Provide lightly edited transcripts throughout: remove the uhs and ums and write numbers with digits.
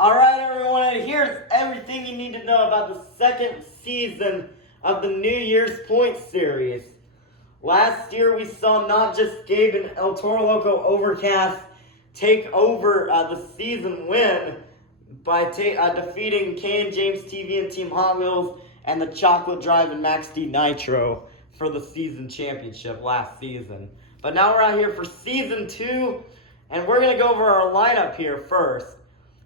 Alright everyone, and here's everything you need to know about the second season of the New Year's Point series. Last year we saw not just Gabe and El Toro Loco Overcast take over the season win by defeating K and James TV and Team Hot Wheels and the Chocolate Drive and Max D Nitro for the season championship last season. But now we're out here for season 2, and we're going to go over our lineup here first.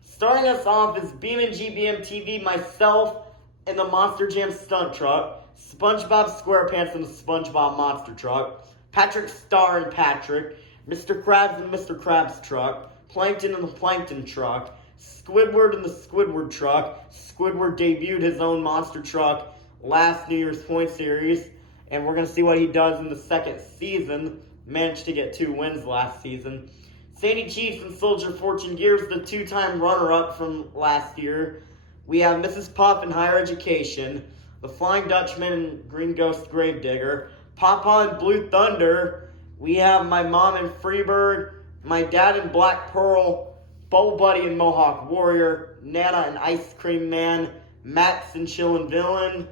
Starting us off is Beeman GBM TV, myself in the Monster Jam stunt truck, SpongeBob SquarePants in the SpongeBob monster truck, Patrick Star and Patrick, Mr. Krabs in Mr. Krabs truck, Plankton in the Plankton truck, Squidward in the Squidward truck. Squidward debuted his own monster truck last New Year's Point series, and we're going to see what he does in the second season. Managed to get 2 wins last season. Sandy Chiefs and Soldier Fortune Gears, the 2-time runner-up from last year. We have Mrs. Puff in Higher Education, the Flying Dutchman and Green Ghost Gravedigger, Papa and Blue Thunder. We have my mom in Freebird, my dad in Black Pearl, Bowl Buddy and Mohawk Warrior, Nana and Ice Cream Man, Max and Chillin' Villain,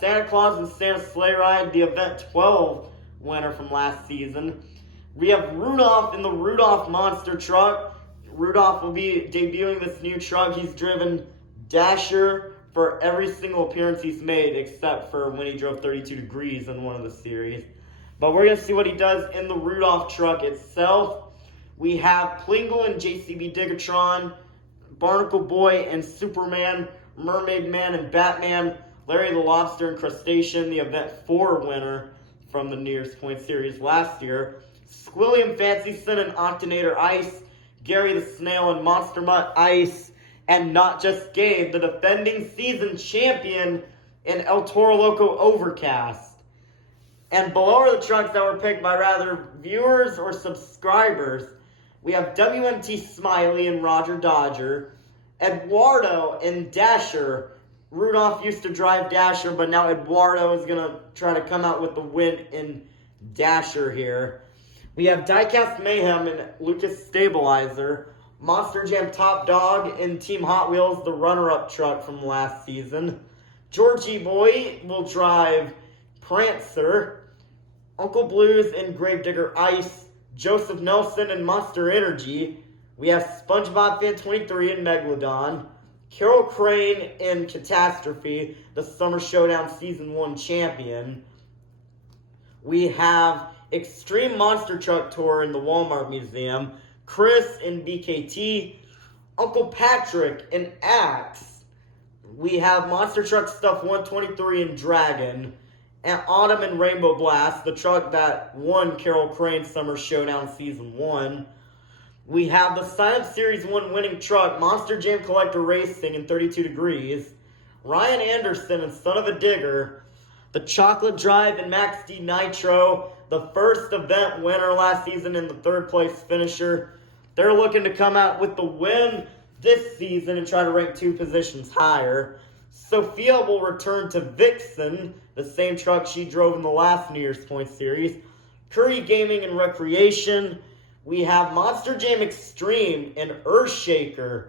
Santa Claus and Santa Sleigh Ride, the Event 12 winner from last season. We have Rudolph in the Rudolph Monster Truck. Rudolph will be debuting this new truck. He's driven Dasher for every single appearance he's made, except for when he drove 32 Degrees in one of the series. But we're going to see what he does in the Rudolph truck itself. We have Plingle and JCB Digatron, Barnacle Boy and Superman, Mermaid Man and Batman, Larry the Lobster and Crustacean, the Event 4 winner from the New Year's Point series last year. Squilliam Fancy Sin and Octonator Ice, Gary the Snail and Monster Mutt Ice, and not just Gabe, the defending season champion in El Toro Loco Overcast. And below are the trucks that were picked by rather viewers or subscribers. We have WMT Smiley and Roger Dodger, Eduardo and Dasher. Rudolph used to drive Dasher, but now Eduardo is going to try to come out with the win in Dasher here. We have Diecast Mayhem and Lucas Stabilizer, Monster Jam Top Dog and Team Hot Wheels, the runner-up truck from last season. Georgie Boy will drive Prancer, Uncle Blues and Gravedigger Ice, Joseph Nelson and Monster Energy. We have SpongeBob Fan 23 and Megalodon, Carol Crane and Catastrophe, the Summer Showdown Season 1 champion. We have Extreme Monster Truck Tour in the Walmart Museum, Chris and BKT, Uncle Patrick and Axe. We have Monster Truck Stuff 123 and Dragon, and Autumn and Rainbow Blast, the truck that won Carol Crane's Summer Showdown Season 1. We have the Sign Up Series 1 winning truck, Monster Jam Collector Racing in 32 Degrees, Ryan Anderson and Son of a Digger, the Chocolate Drive and Max D Nitro, the first event winner last season and the 3rd place finisher. They're looking to come out with the win this season and try to rank 2 positions higher. Sophia will return to Vixen, the same truck she drove in the last New Year's Point series. Curry Gaming and Recreation. We have Monster Jam Extreme and Earthshaker.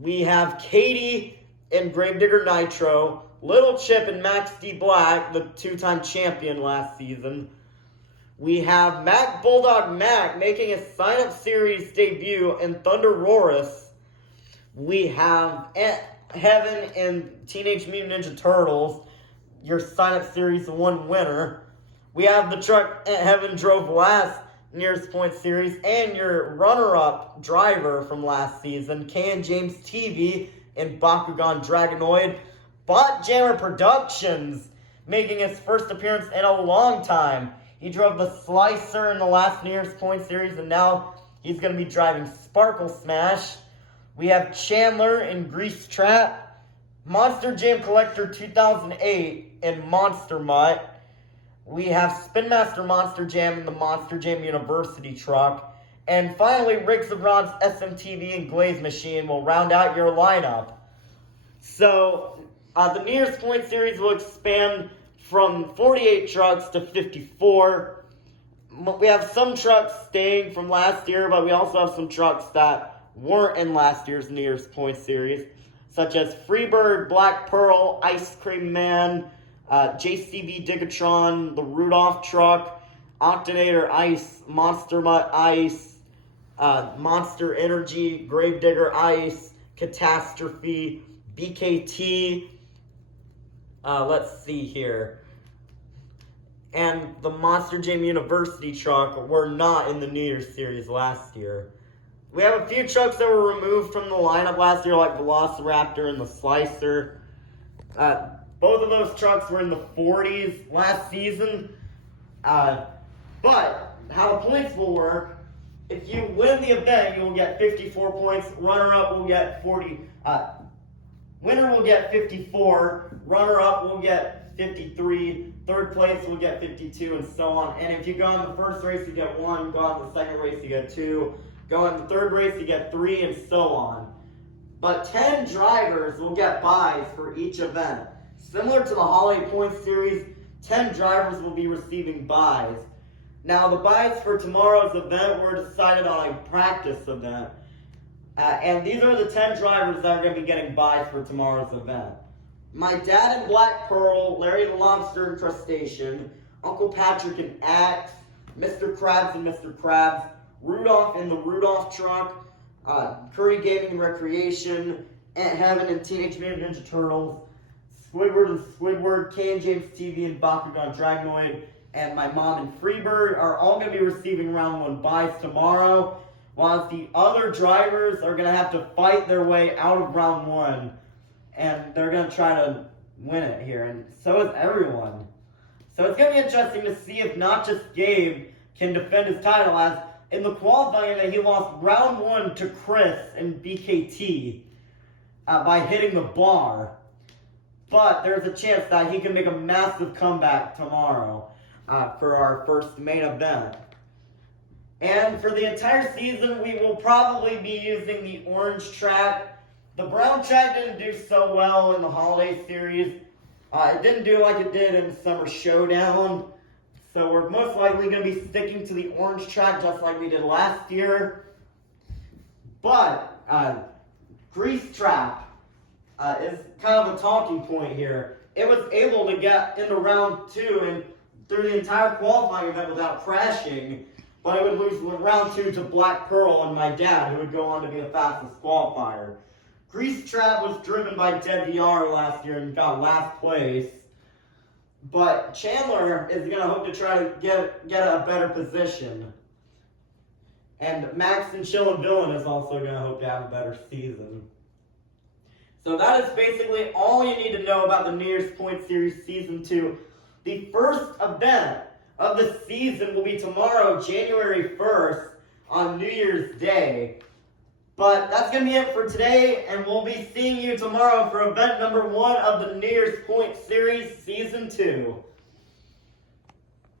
We have Katie and Gravedigger Nitro, Little Chip and Max D Black, the 2-time champion last season. We have Mac Bulldog Mac making a sign-up series debut in Thunder Roarus. We have Heaven and Teenage Mutant Ninja Turtles, your sign-up series 1 winner. We have the truck Heaven drove last New Year's Point series and your runner-up driver from last season, K and James TV and Bakugan Dragonoid. Bot Jammer Productions making his first appearance in a long time. He drove the Slicer in the last New Year's Point series, and now he's going to be driving Sparkle Smash. We have Chandler and Grease Trap, Monster Jam Collector 2008 and Monster Mutt. We have Spin Master Monster Jam and the Monster Jam University truck. And finally, Riggs of Ron's SMTV and Glaze Machine will round out your lineup. So, the New Year's Point series will expand from 48 trucks to 54. We have some trucks staying from last year, but we also have some trucks that weren't in last year's New Year's Points series, such as Freebird, Black Pearl, Ice Cream Man, JCB Digatron, the Rudolph Truck, Octonator Ice, Monster Mutt Ice, Monster Energy, Gravedigger Ice, Catastrophe, BKT, let's see here, and the Monster Jam University truck were not in the New Year's series last year. We have a few trucks that were removed from the lineup last year, like Velociraptor and the Slicer. Both of those trucks were in the 40s last season. But how the points will work, if you win the event, you will get 54 points. Runner-up will get 40. Winner will get 54. Runner-up will get 53. Third place will get 52, and so on. And if you go in the first race, you get 1. Go in the second race, you get 2. Go in the third race, you get 3, and so on. But 10 drivers will get buys for each event. Similar to the Holiday Points Series, 10 drivers will be receiving buys. Now, the buys for tomorrow's event were decided on a practice event. And these are the 10 drivers that are going to be getting buys for tomorrow's event. My dad in Black Pearl, Larry the Lobster in Crustacean, Uncle Patrick in Axe, Mr. Krabs and Mr. Krabs, Rudolph in the Rudolph Truck, Curry Gaming and Recreation, Aunt Heaven and Teenage Mutant Ninja Turtles, Squidward and Squidward, K and James TV and Bakugan Dragonoid, and my mom and Freebird are all going to be receiving round 1 buys tomorrow, while the other drivers are going to have to fight their way out of round 1, and they're going to try to win it here, and so is everyone. So it's going to be interesting to see if not just Gabe can defend his title, as in the qualifying that he lost round 1 to Chris and BKT by hitting the bar. But there's a chance that he can make a massive comeback tomorrow for our first main event. And for the entire season, we will probably be using the orange track. The brown track didn't do so well in the Holiday Series. It didn't do like it did in Summer Showdown. So we're most likely going to be sticking to the orange track just like we did last year. But Grease Trap is kind of a talking point here. It was able to get into round 2 and through the entire qualifying event without crashing, but it would lose round 2 to Black Pearl and my dad, who would go on to be the fastest qualifier. Grease Trap was driven by Dead VR last year and got last place. But Chandler is going to hope to try to get a better position. And Max and Chill and Villain is also going to hope to have a better season. So that is basically all you need to know about the New Year's Point Series Season 2. The first event of the season will be tomorrow, January 1st, on New Year's Day. But that's going to be it for today, and we'll be seeing you tomorrow for event number 1 of the New Year's Point Series Season 2.